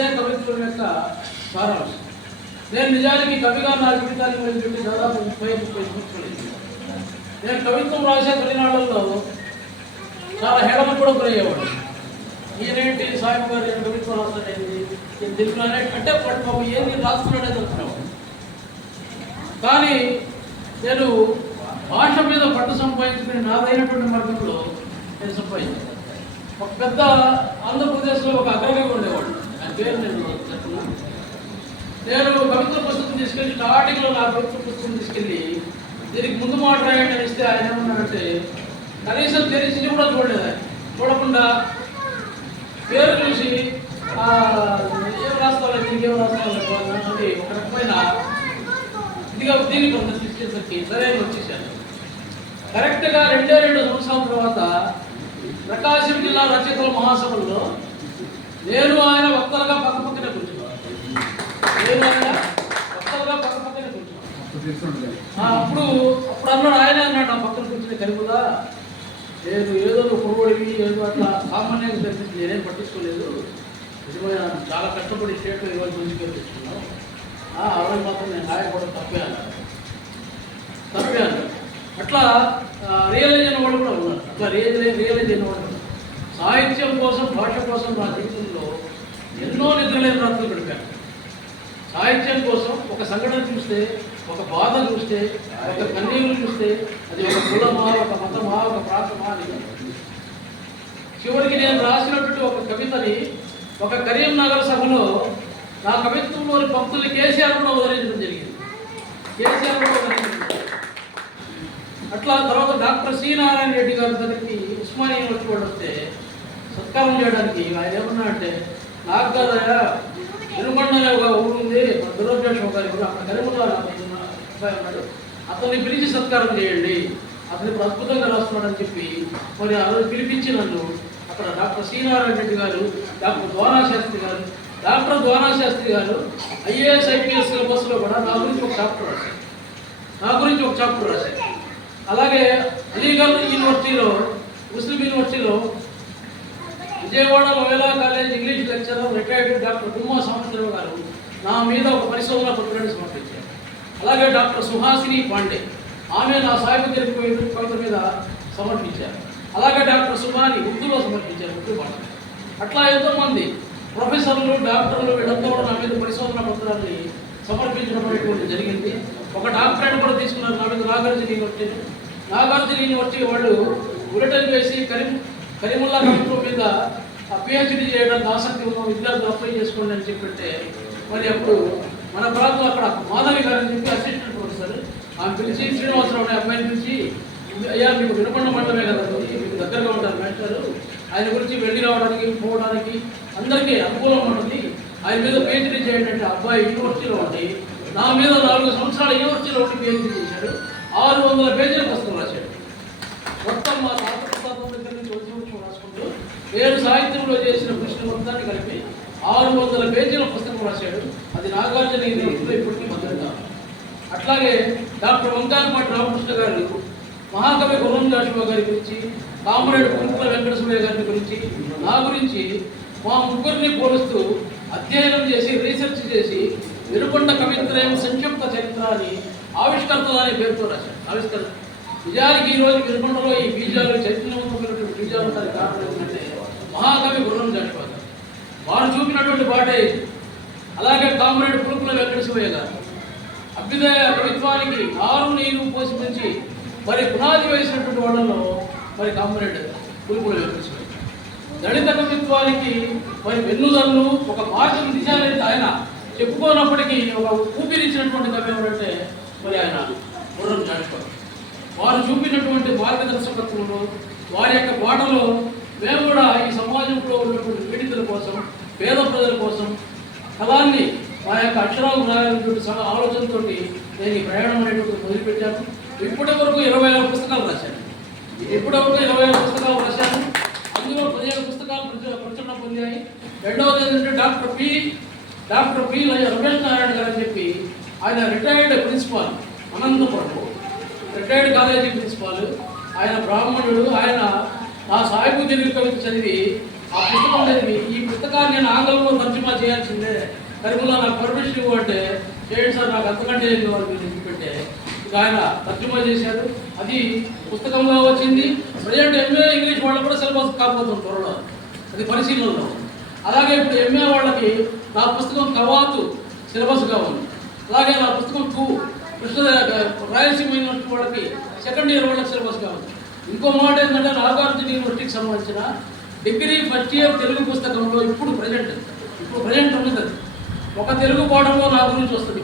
అదే కవిత్వం యొక్క సారాంశం. నేను నిజానికి కవిగా నా జీవితాన్ని మొదలుపెట్టి దాదాపు 30-30 సంవత్సరాలు. నేను కవిత్వం రాసే తొలినాళ్ళల్లో చాలా హేళన కూడా గురయ్యేవాడు. ఈయనేంటి సాయం గారు నేను కవిత్వం రాస్తాడేంటి, నేను తెలుగులోనే అంటే పాపం ఏంది రాస్తున్నాడే తెలుసుకునేవాడు. కానీ నేను భాష మీద పట్టు సంపాదించుకుని నాదైనటువంటి మార్గంలో నేను సంపాదించాను. ఒక పెద్ద ఆంధ్రప్రదేశ్లో ఒక అగ్రకవి ఉండేవాడు, ఆయన పేరు నేను చెప్తున్నాను. నేను కవిత్వ పుస్తకం తీసుకెళ్ళి స్టార్టింగ్లో నా కవిత్వ పుస్తకం తీసుకెళ్ళి దీనికి ముందు మాట రాయండి అని ఇస్తే ఆయన ఏమన్నాడంటే కనీసం తెలిసి కూడా చూడలేదు. ఆయన చూడకుండా పేరు చూసి ఏం రాస్తావు దీనికి ఏం రాస్తావు అని ఒక రకమైన ఇదిగా దీన్ని కొంత తీసుకెళ్ళి సరే వచ్చేసాను. కరెక్ట్గా 2 సంవత్సరాల తర్వాత ప్రకాశం జిల్లా రచయితల మహాసభల్లో నేను ఆయన వక్తలుగా పక్కపక్కనే కూర్చున్నాను. అప్పుడు అన్నాడు ఆయన అన్నాడు, ఆ పక్కన కూర్చుని కరిముదా నేను ఏదో పొరబడివి ఏదో అట్లా సామాన్యంగా తెలిసింది, నేనేం పట్టించుకోలేదు. నిజమైన చాలా కష్టపడి స్టేట్లో ఇవాళ గురించి తెచ్చుకున్నాను. అవన్నీ మాత్రం నేను రాయకూడదు తప్పే అన్నాడు. అట్లా రియలైజ్ అయిన వాళ్ళు కూడా ఉన్నారు. అట్లా రియలైజ్ అయిన వాళ్ళు సాహిత్యం కోసం భాష కోసం నా జీవితంలో ఎన్నో నిద్రలేని రాత్రులు గడిపాను. సాహిత్యం కోసం ఒక సంఘటన చూస్తే, ఒక బాధ చూస్తే, ఒక కన్నీళ్ళు చూస్తే అది ఒక కులమా, ఒక మతమా, ఒక ప్రాంతమా అని చివరికి నేను రాసినటువంటి ఒక కవితని ఒక కరీంనగర్ సభలో నా కవిత్వంలోని పంక్తులు కేసీఆర్ కూడా ఉదరించడం జరిగింది. అట్లా తర్వాత డాక్టర్ సి నారాయణ రెడ్డి గారి దగ్గరికి ఉస్మానియా యూనివర్సిటీ వాళ్ళు వస్తే సత్కారం చేయడానికి ఆయన ఏమన్నా అంటే, నాకు కదా తిరుమల అనే ఒక ఊరు ఉంది, దురభ్యాసం గారి అక్కడ కరీంనగర్ అబ్బాయి ఉన్నాడు, అతన్ని పిలిచి సత్కారం చేయండి, అతను ఇప్పుడు అద్భుతంగా రాస్తున్నాడని చెప్పి మరి ఆ రోజు పిలిపించి నన్ను అక్కడ డాక్టర్ సి నారాయణ రెడ్డి గారు, డాక్టర్ ద్వారా శాస్త్రి గారు IAS IPS సిలబస్లో కూడా నా గురించి ఒక చాప్టర్ రాశారు. అలాగే అలీగఢ్ యూనివర్సిటీలో, ముస్లిం యూనివర్సిటీలో Vijayawada Loyola College English lecturer retired doctor Gumma Sambasivarao గారు నా మీద ఒక పరిశోధన పత్రాన్ని సమర్పించారు. అలాగే డాక్టర్ సుహాసిని పాండే ఆమె నా సాహిత్య కవిత మీద సమర్పించారు. అలాగే డాక్టర్ సుమాని ఉర్దూలో సమర్పించారు, ఉర్దూ భాష. అట్లా ఎంతోమంది ప్రొఫెసర్లు, డాక్టర్లు వీళ్ళంతా కూడా నా మీద పరిశోధన పత్రాన్ని సమర్పించడం అనేటువంటి జరిగింది. ఒక డాక్టరేట్ కూడా తీసుకున్నారు నా మీద నాగార్జున యూనివర్సిటీ వాళ్ళు బులెటిన్ వేసి కరీముల్లా కవిత్వం మీద PhD చేయడానికి ఆసక్తి ఉన్న విద్యార్థులు అప్లై చేసుకోండి అని చెప్పంటే మరి అప్పుడు మన ప్రాంతంలో అక్కడ మాధవి గారు అని చెప్పి అసిస్టెంట్ ప్రొఫెసర్ ఆమె పిలిచి శ్రీనివాసరావు అనే అబ్బాయిని పిలిచి, అయ్యా మీకు వినకొండ మండలమే కదా, మీకు దగ్గరగా ఉంటారు మాస్టారు, ఆయన గురించి వెళ్ళి రావడానికి పోవడానికి అందరికీ అనుకూలంగా ఉంటుంది, ఆయన మీద PhD చేయండి అంటే అబ్బాయి యూనివర్సిటీలో ఉండి నా మీద 4 సంవత్సరాల యూనివర్సిటీలో ఉండి PhD చేశాడు. 600 పేజీల పుస్తకం రాశాడు. మొత్తం మా తాతృత్వం దగ్గర నుంచి వచ్చి రాసుకుంటూ నేను సాహిత్యంలో చేసిన కృష్ణ మొత్తాన్ని కలిపి 600 పేజీల పుస్తకం రాశాడు. అది నాగార్జున యూనివర్సిటీలో ఇప్పటికీ భద్రత. అట్లాగే డాక్టర్ వంకాయపాటి రామకృష్ణ గారు మహాకవి గుర్రం జాషువా గారి గురించి, కామరేడు పురుకుల వెంకటేశ్వరయ్య గారి గురించి, నా గురించి మా ముగ్గురిని పోలుస్తూ అధ్యయనం చేసి రీసెర్చ్ చేసి వినుకొండ కవిత్రయం సంక్షిప్త చరిత్ర అని ఆవిష్కర్తలు అనే పేరుతో రాశారు. నిజానికి ఈరోజు వినుకొండలో ఈ బీజాలు చైతన్యవంతమైనటువంటి బీజాలు ఉంటాయి. కారణం ఏంటంటే మహాకవి గుర్రం జాషువా గారు వారు చూపినటువంటి బాటే. అలాగే కామరేడు పురుకుల వెంకటేశ్వరయ్య గారు అభ్యుదయ కవిత్వానికి నీరు పోసి పెంచి మరి పునాది వేసినటువంటి వాళ్ళలో మరి కామరేడు పురుకుల వెంకటేశ్వరయ్య. దళిత కవిత్వానికి మరి వెన్నుదన్ను ఒక మార్గం దిశాలని ఆయన చెప్పుకోనప్పటికీ ఒక ఊపిరిచ్చినటువంటి కవి ఎవరంటే మరి ఆయన గుర్రం జాషువా. వారు చూపినటువంటి మార్గదర్శకత్వంలో వారి యొక్క బాటలో మేము కూడా ఈ సమాజంలో ఉన్నటువంటి పీడితుల కోసం, పేద ప్రజల కోసం కళాన్ని మా యొక్క అక్షరాలు రాయాలనేటువంటి ఆలోచనతో నేను ఈ ప్రయాణం అనేటువంటి మొదలుపెట్టాను. ఇప్పటి వరకు 26 పుస్తకాలు రాశాను. అందులో 17 పుస్తకాలు ప్రచురణ పొందాయి. రెండవది ఏంటంటే డాక్టర్ పి రమేష్ నారాయణ గారు అని చెప్పి ఆయన retired principal, Anantapuram retired college principal. ఆయన బ్రాహ్మణుడు. ఆయన నా సాహిత్య కవిత చదివి ఆ పుస్తకం చదివి ఈ పుస్తకాన్ని నేను ఆంగ్లంలో తర్జుమా చేయాల్సింది కరీముల్లా నాకు పర్మిషన్ ఇవ్వంటే చేయండి సార్, నాకు అంతకంటే ఏం కావాలి మీరు పెట్టే ఇక ఆయన తర్జుమా చేశారు. అది పుస్తకంగా వచ్చింది. ప్రజెంట్ ఎంఏ ఇంగ్లీష్ వాళ్ళకు కూడా సిలబస్ కాకపోతుంది త్వరలో, అది పరిశీలనలో. అలాగే ఇప్పుడు ఎంఏ వాళ్ళకి నా పుస్తకం కవాతు సిలబస్గా ఉంది. అలాగే నా పుస్తకం రాయలసీమ యూనివర్సిటీ వాళ్ళకి సెకండ్ ఇయర్ వాళ్ళకి సిలబస్గా ఉంది. ఇంకో మాట ఏంటంటే నాగార్జున యూనివర్సిటీకి సంబంధించిన డిగ్రీ ఫస్ట్ ఇయర్ తెలుగు పుస్తకంలో ఇప్పుడు ప్రజెంట్ ఉన్నది ఒక తెలుగు పాఠంలో నా గురించి వస్తుంది.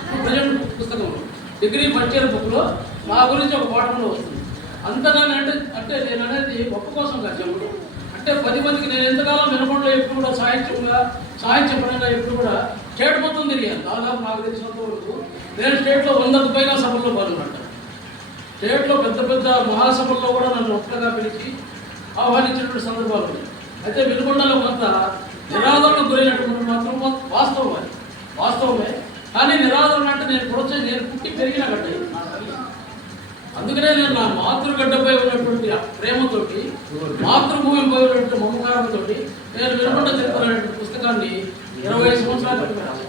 ఇప్పుడు ప్రజెంట్ పుస్తకంలో డిగ్రీ ఫస్ట్ ఇయర్ బుక్లో నా గురించి ఒక పాఠంలో వస్తుంది. అంతగా అంటే నేను అనేది ఒక్క కోసం కాదు చెప్పడం. అంటే 10 మందికి నేను ఎంతకాలం వినపడలో ఎప్పుడు కూడా సాహిత్యపరంగా ఎప్పుడు కూడా స్టేట్ మొత్తం తిరిగాను. దాదాపు నాకు తెలిసినంత వరకు నేను స్టేట్లో 100కు పైగా సభల్లో పాల్గొంటాను. స్టేట్లో పెద్ద పెద్ద మహాసభల్లో కూడా నన్ను ఒక్కగా పిలిచి ఆహ్వానించినటువంటి సందర్భాలు ఉన్నాయి. అయితే వినుకొండలో కొంత నిరాదరణకు గురైనటువంటి మాత్రం వాస్తవమే. కానీ నిరాదరణ అంటే నేను పుట్టి పెరిగిన గడ్డ. అందుకనే నేను నా మాతృగడ్డపై ఉన్నటువంటి ప్రేమతోటి, మాతృభూమిపై ఉన్నటువంటి మమకారంతో నేను వినుకొండ చరిత్ర పుస్తకాన్ని 20 సంవత్సరాలు కట్టుకున్నాను.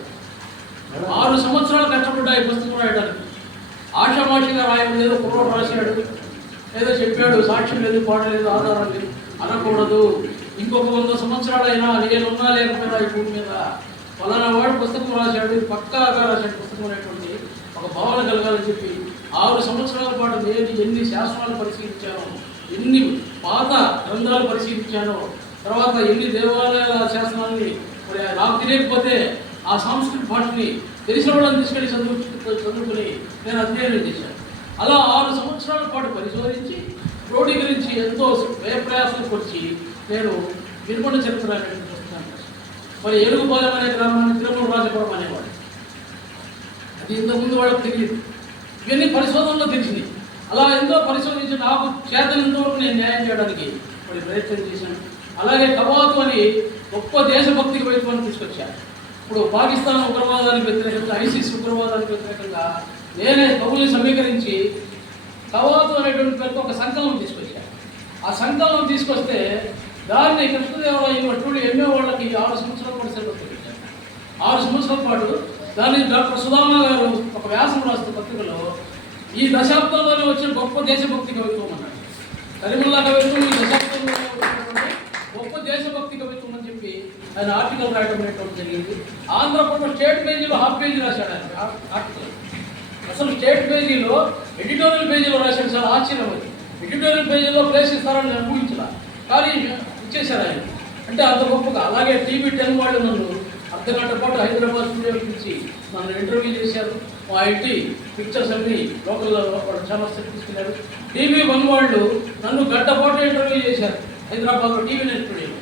6 సంవత్సరాలు కష్టపడ్డా ఈ పుస్తకం రాయడానికి. ఆషామాషిగా రాయడం లేదు, కుర్రోడు రాశాడు, ఏదో చెప్పాడు, సాక్ష్యం లేదు, పాడలేదు, ఆధారం లేదు అనకూడదు. ఇంకొక 100 సంవత్సరాలైనా నేనున్నా లేకపోయినా ఈ భూమి మీద ఫలానా వాడు పుస్తకం రాశాడు, పక్కాగా రాశాడు పుస్తకం అనేటువంటి ఒక భావన కలగాలని చెప్పి 6 సంవత్సరాల పాటు నేను ఎన్ని శాస్త్రాలు పరిశీలించానో, ఎన్ని పాత గ్రంథాలు పరిశీలించానో, తర్వాత ఎన్ని దేవాలయాల శాస్త్రాలని మరి నాకు తెలియకపోతే ఆ సంస్కృత భాషని తెలిసిన వాళ్ళని తీసుకెళ్ళి చదువుకుని నేను అధ్యయనం చేశాను. అలా 6 సంవత్సరాల పాటు పరిశోధించి క్రోడీకరించి ఎంతో వ్యయప్రయాసం వచ్చి నేను వినుకొండ చరిత్ర అనేది పుస్తకాన్ని మరి ఏనుగుపాలెం అనే గ్రామాన్ని తిరుమల రాజపురం అనేవాడు. అది ఇంతకుముందు వాళ్ళకి తెలియదు. ఇవన్నీ పరిశోధనలో తెలిసింది. అలా ఎంతో పరిశోధించి నాకు చేతనంతవరకు నేను న్యాయం చేయడానికి మరి ప్రయత్నం చేశాను. అలాగే కవాతు అని గొప్ప దేశభక్తికి వైద్యాన్ని తీసుకొచ్చాను. ఇప్పుడు పాకిస్తాన్ ఉగ్రవాదానికి వ్యతిరేకంగా, ఐసిస్ ఉగ్రవాదానికి వ్యతిరేకంగా నేనే కవుల్ని సమీకరించి కవాతు అనేటువంటి పేరుతో ఒక సంకలనం తీసుకొచ్చాను. ఆ సంకలనం తీసుకొస్తే దాన్ని కృష్ణదేవరాయ యూనివర్సిటీ ఎంఏ వాళ్ళకి 6 సంవత్సరాల పాటు సిలబస్ పెట్టారు. 6 సంవత్సరాల పాటు దాన్ని డాక్టర్ సుధామ గారు ఒక వ్యాసం రాస్తున్న పత్రికలో ఈ దశాబ్దంలోనే వచ్చిన గొప్ప దేశభక్తి కవిత్వం అన్నాడు. కరీముల్లా కవిత్వం ఈ దశాబ్దంలో గొప్ప దేశభక్తి కవిత్వం అని చెప్పి ఆయన ఆర్టికల్ రాయడం అనేటువంటి జరిగింది. ఆంధ్రప్రదేశ్ స్టేట్ పేజీలో హాఫ్ పేజీ రాశాడు ఆయన ఆర్టికల్. అసలు స్టేట్ పేజీలో ఎడిటోరియల్ పేజీలో రాశాడు. చాలా ఆశ్చర్యం అది. ఎడిటోరియల్ పేజీలో ప్లేస్ ఇస్తారని నేను ఊహించలా, కానీ ఇచ్చేశారు ఆయన. అంటే అంత గొప్పగా. అలాగే TV10 వాళ్ళు నన్ను అర్ధగంట పాటు హైదరాబాద్ స్టూడియోకి పిలిచి నన్ను ఇంటర్వ్యూ చేశారు. మా ఇంటి పిక్చర్స్ అన్ని లోకల్లో వాళ్ళు చాలా తీసుకున్నారు. TV1 వాళ్ళు నన్ను గంట పాటు ఇంటర్వ్యూ చేశారు హైదరాబాద్లో TV9 స్టూడియోలో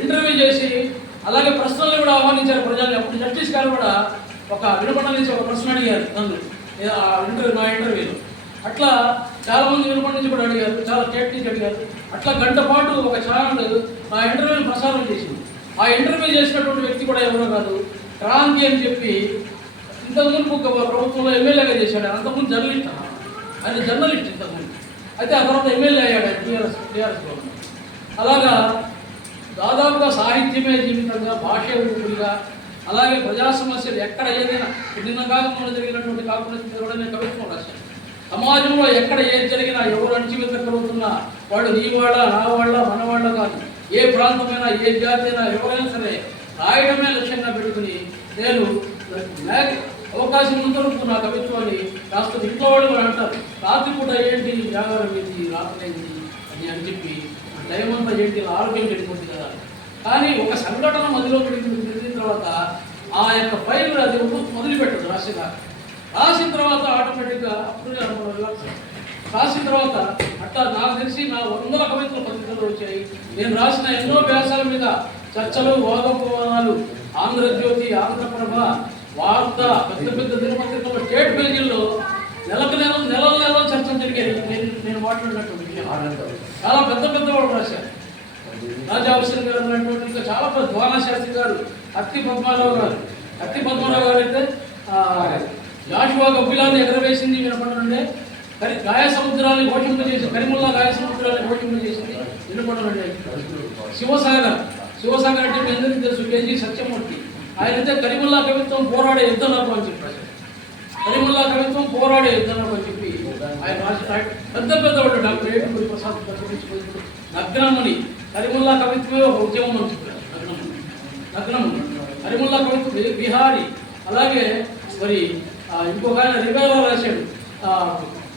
ఇంటర్వ్యూ చేసి, అలాగే ప్రశ్నలు కూడా ఆహ్వానించారు ప్రజల్ని. అప్పుడు జస్టిస్ గారు కూడా ఒక వినుకొండ నుంచి ఒక ప్రశ్న అడిగారు నన్ను నా ఇంటర్వ్యూలో. అట్లా చాలామంది వినుకొండ నుంచి కూడా అడిగారు, చాలా స్టేట్ నుంచి అడిగారు. అట్లా గంట పాటు ఒక ఛానల్ నా ఇంటర్వ్యూని ప్రసారం చేసింది. ఆ ఇంటర్వ్యూ చేసినటువంటి వ్యక్తి కూడా ఎవరో కాదు, క్రాంతి అని చెప్పి ఇంతకుముందు ప్రభుత్వంలో ఎమ్మెల్యేగా చేశాడు. అంతకుముందు జర్నలిస్ట్ ఆయన జర్నలిస్ట్ ఇంతకుముందు. అయితే ఆ తర్వాత ఎమ్మెల్యే అయ్యాడు టీఆర్ఎస్లో. అలాగా దాదాపుగా సాహిత్యమే జీవితంగా, భాషే ఊపిరిగా, అలాగే ప్రజా సమస్యలు ఎక్కడ ఏదైనా నిన్న కాకుండా జరిగినటువంటి కాకుండా నేను కవిత్వం రాశాను. సమాజంలో ఎక్కడ ఏది జరిగినా, ఎవరు అణచివేత కలుగుతున్నా వాడు నీ వాళ్ళ, నా వాళ్ళ, మన వాళ్ళ కాదు, ఏ ప్రాంతమైనా, ఏ జాతి అయినా, ఎవరైనా సరే రాయడమే లక్ష్యంగా పెట్టుకుని నేను అవకాశం ఉన్నంతవరకు నా కవిత్వాన్ని రాస్తుంది. ఇంట్లో వాళ్ళు కూడా అంటారు, రాత్రిపూట ఏంటి జాగారం ఏంటి, రాత్రైంది అని చెప్పి టైం అంతా ఏంటి, ఆరోగ్యం పెట్టుకుంది కదా. కానీ ఒక సంఘటన మధ్యలో పెరిగిన తర్వాత ఆ యొక్క ఫైల్ అది మొదలుపెట్టదు రాసిన తర్వాత ఆటోమేటిక్గా అప్పుడు రాసిన తర్వాత అట్లా నాకు తెలిసి నా 100 కవిత్వ పత్రికలు వచ్చాయి. నేను రాసిన ఎన్నో వ్యాసాల మీద చర్చలు, వాదోపవాదాలు, ఆంధ్రజ్యోతి, ఆంధ్రప్రభ, వార్త, పెద్ద పెద్ద దినపత్రికల్లో స్టేట్ పేజీల్లో నెలలు చర్చలు జరిగాయి. నేను మాట్లాడినటువంటి విషయం చాలా పెద్ద పెద్ద వాళ్ళు రాశారు. రాజావసరం గారు అన్నటువంటి ఇంకా చాలా పెద్ద ద్వారాశాస్త్రి గారు, అత్తి పద్మారావు గారు అయితే జాషువా గబ్బిలాన్ని ఎగరవేసింది వినపడనండే. గాయ సముద్రాన్ని ఘోషింపజేసి, కరీముల్లా గాయ సముద్రాన్ని ఘోషింపజేసింది వినపడనండే. శివసాగర్ అంటే మీ అందరికీ తెలుసు, కేజీ సత్యమూర్తి. ఆయన అయితే కరీముల్లా కవిత్వం పోరాడే యుద్ధనర్మం అని చెప్పారు. కరీముల్లా కవిత్వం పోరాడే యుద్ధనర్మం అని చెప్పి ఆయన రాసిన పెద్ద పెద్ద వాడు డాక్టర్ ఏటుమూరి ప్రసాద్ నగ్నముని కరీముల్లా కవిత్వమే ఒక ఉద్యమం అని చెప్పారు. నగ్నముని కరీముల్లా కవిత్వం బిహారీ. అలాగే మరి ఇంకొక ఆయన రివేలా రాశాడు,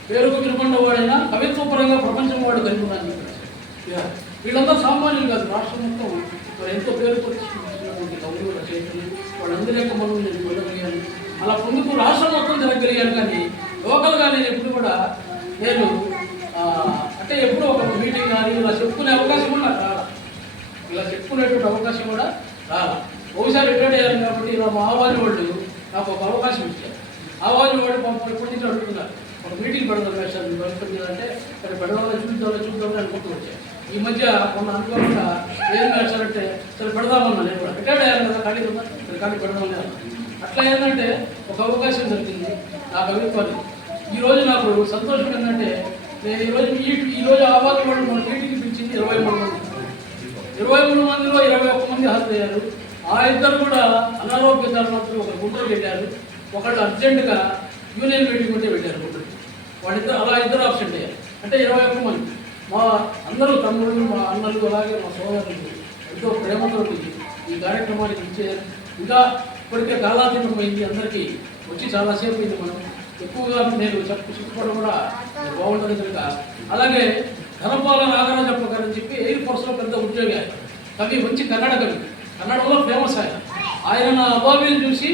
పేరుకు వినకుండా వాడైనా కవిత్వ పరంగా ప్రపంచం వాడు కరీముల్లా అని చెప్పారు. వీళ్ళంతా సామాన్యులు కాదు, రాష్ట్రం మొత్తం మరి ఎంతో పేరు ప్రతిష్ఠించినటువంటి కవులు రచయితలు వాళ్ళందరి యొక్క మనం నేను పొందగలిగాను. అలా పొందుకు రాష్ట్రం మొత్తం తిరగలిగాను. కానీ లోకల్గా నేను ఎప్పుడు కూడా నేను అంటే ఎప్పుడు ఒక మీటింగ్ కానీ ఇలా చెప్పుకునే అవకాశం కూడా నాకు రాలా, ఇలా చెప్పుకునేటువంటి అవకాశం కూడా రాలా. బహుశా రిటైర్డ్ అయ్యారు కాబట్టి ఇలా మా ఆవాజు వాళ్ళు నాకు ఒక అవకాశం ఇచ్చారు. ఆవాజు వాళ్ళు పంపడం ఎప్పటి నుంచి అడుగుతున్నారు, ఒక మీటింగ్ పెడదాం వేసారు అంటే సరే చూద్దాం అనుకుంటూ వచ్చారు. ఈ మధ్య మొన్న అనుకోకుండా ఏం వేశారంటే సరే పెడదామన్నా, నేను కూడా రిటైర్డ్ అయ్యాను కదా, ఖాళీ ఉందా సరే ఖాళీ పెడదామని అన్నా. అట్లా ఏంటంటే ఒక అవకాశం దొరికింది నా కవిత్వాన్ని. ఈరోజు నాకు సంతోషం ఏంటంటే నేను ఈరోజు ఆవాజు వాళ్ళు మన మీటింగ్ పిలిచింది 23 మంది. 23 మందిలో 21 మంది హాజరయ్యారు. ఆ ఇద్దరు కూడా అనారోగ్య కారణాలతో ఒక గుంటూరు వెళ్ళారు, ఒకళ్ళు అర్జెంటుగా యూనియన్ మీటింగ్ ఉంటే వెళ్ళారు గుంటూరు. వాళ్ళిద్దరు అలా ఇద్దరు ఆబ్సెంట్ అయ్యారు. అంటే 21 మంది మా అందరూ తమ్ముళ్ళు, మా అన్నలు, అలాగే మా సోదరులు ఎంతో ప్రేమతో ఈ కార్యక్రమానికి ఇచ్చారు. ఇంకా ఇప్పటికే కాలాతీతమైంది, అందరికీ వచ్చి చాలాసేపు అయింది. మనం ఎక్కువగా నేను చెప్పుకోవడం కూడా బాగుంటుంది కనుక. అలాగే ధనపాల నాగరాజప్ప గారు అని చెప్పి ఎయిర్ ఫోర్స్లో పెద్ద ఉద్యోగి, కవి, మంచి కన్నడ కవి, కన్నడలో ఫేమస్ ఆయన నా అబాబీలు చూసి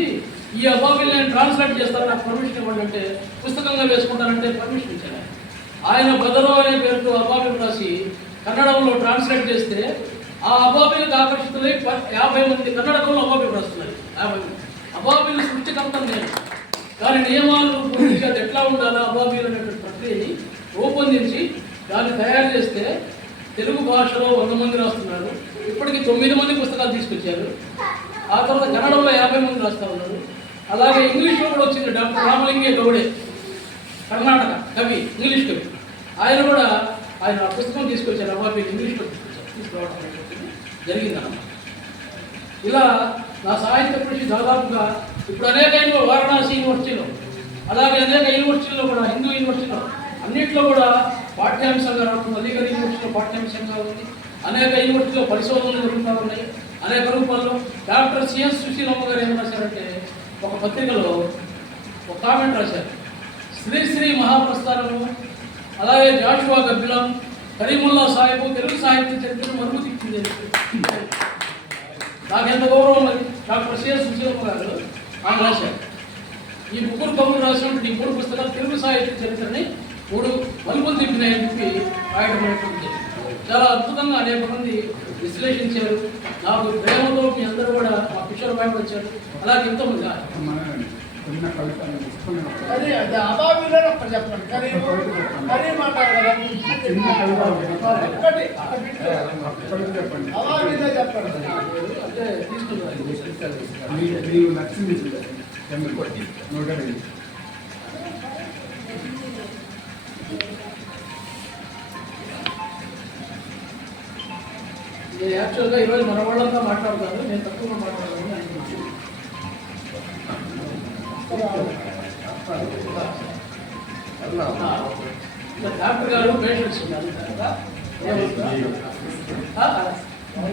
ఈ అబాబీలు నేను ట్రాన్స్లేట్ చేస్తాను, నాకు పర్మిషన్ ఇవ్వండి అంటే, పుస్తకంగా వేసుకుంటానంటే పర్మిషన్ ఇచ్చాను. ఆయన బదరో అనే పేరుతో అబాబీలు రాసి కన్నడంలో ట్రాన్స్లేట్ చేస్తే ఆ అబాబీలకు ఆకర్షితులై 50 మంది కన్నడకంలో అబాబీలు రాస్తున్నారు. 50 మంది అబాబీలు సృష్టికర్తలు నేను. దాని నియమాలు రూపొందించి అది ఎట్లా ఉండాలో అబాబీలు అనేటువంటి ప్రక్రియని రూపొందించి దాన్ని తయారు చేస్తే తెలుగు భాషలో 100 మంది రాస్తున్నారు. ఇప్పటికి 9 మంది పుస్తకాలు తీసుకొచ్చారు. ఆ తర్వాత కన్నడంలో 50 మంది రాస్తూ ఉన్నారు. అలాగే ఇంగ్లీష్లో కూడా వచ్చింది. డాక్టర్ రామలింగే గౌడే, కర్ణాటక కవి, ఇంగ్లీష్ కవి, ఆయన కూడా ఆయన పుస్తకం తీసుకొచ్చారు. అబాబీలు ఇంగ్లీష్లో తీసుకురావడం జరిగిందన్నమాట. ఇలా నా సాహిత్య కృషి దాదాపుగా ఇప్పుడు అనేక వారణాసి యూనివర్సిటీలో, అలాగే అనేక యూనివర్సిటీల్లో కూడా, హిందూ యూనివర్సిటీలో అన్నింటిలో కూడా పాఠ్యాంశంగా రాకుండా, అలీగఢ్ యూనివర్సిటీలో పాఠ్యాంశంగా ఉంది. అనేక యూనివర్సిటీలో పరిశోధనలు జరుగుతూ ఉన్నాయి అనేక రూపాల్లో. డాక్టర్ సిఎస్ సుశీలమ్మ గారు ఏం రాశారంటే ఒక పత్రికలో ఒక కామెంట్ రాశారు, శ్రీ మహాప్రస్థానము, అలాగే జాషువా గబ్బిలం, కరీముల్లా సాహెబు తెలుగు సాహిత్య చరిత్రను మరుగుతిచ్చింది. నాకు ఎంత గౌరవం అది. డాక్టర్ సిఎస్ సుశీలమ్మ గారు ఆయన రాశారు, ఈ ముగ్గురు కవులు రాసినటువంటి ఈ 3 పుస్తకాలు తెలుగు సాహిత్య చరిత్రని 3 మలుపులు తిప్పినాయని చెప్పి రాయడం అనేటువంటి చాలా అద్భుతంగా అనేక మంది విశ్లేషించారు. నాకు ప్రేమతో మీ అందరూ కూడా మా కిషోర్ భాయ్ వచ్చారు, అలాగే ఎంతోమంది. నేను యాక్చువల్గా ఈరోజు మన వాళ్ళంతా మాట్లాడతాను, నేను తక్కువగా మాట్లాడాలని అనుకుంటున్నాను. డాక్టర్ గారు పేషెంట్స్ ఉన్నారు కదా,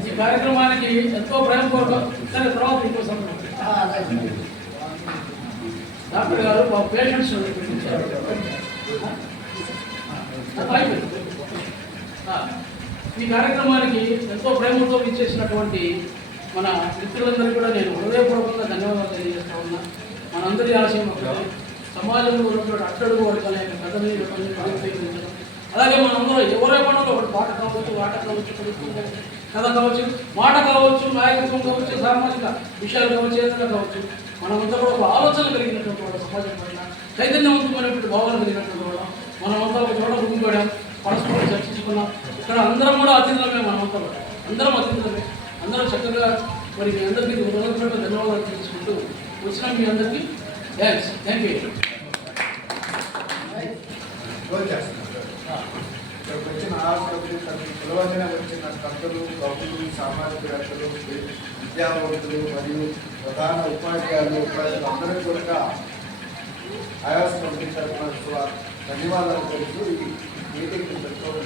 ఈ కార్యక్రమానికి ఎంతో ప్రేమపూర్వకం. సరే తర్వాత ఇంకోసం డాక్టర్ గారు మా పేషెంట్స్ ఈ కార్యక్రమానికి ఎంతో ప్రేమతో ఇచ్చేసినటువంటి మన మిత్రులందరికీ కూడా నేను హృదయపూర్వకంగా ధన్యవాదాలు తెలియజేస్తా ఉన్నా. మనందరి ఆశయం ఒకటి, సమాజంలో ఉన్నటువంటి అట్టడుగు వర్గాల యొక్క కథని పరిశీలించడం. అలాగే మనందరూ ఎవరే పనులు, ఒకటి పాట కావచ్చు, ఆట కావచ్చు, కథ కావచ్చు, మాట కావచ్చు, నాయకత్వం కావచ్చు, సామాజిక విషయాలు కావచ్చు, ఏదైనా కావచ్చు, మనమంతా కూడా ఒక ఆలోచన కలిగినటువంటి వాళ్ళ సమాజం పైన చైతన్యవంతమైనటువంటి భావాలు కలిగినటువంటి వాళ్ళం. మనమంతా ఒక చోట గుంపుకోవడం, పరస్పరం చర్చించుకున్నాం. ఇక్కడ అందరం కూడా అతిథులమే, మనమంతా అందరం అతిథులమే. అందరూ చక్కగా మరి మీ అందరికీ హృదయపూర్వక ధన్యవాదాలు తెలుసుకుంటూ వచ్చిన మీ అందరికీ థ్యాంక్ యూ. ఇక్కడికి వచ్చిన ఆర్ట్స్ కమిటీ పిలవగానే వచ్చిన కర్తలు, కవులు, సామాజికవేత్తలు, విద్యావంతులు మరియు ప్రధాన ఉపాధ్యాయులు అందరూ కూడా ఆయాస్ కమిటీ తరఫున ధన్యవాదాలు తెలుస్తూ ఈ మీటింగ్ పెట్టుకోవడం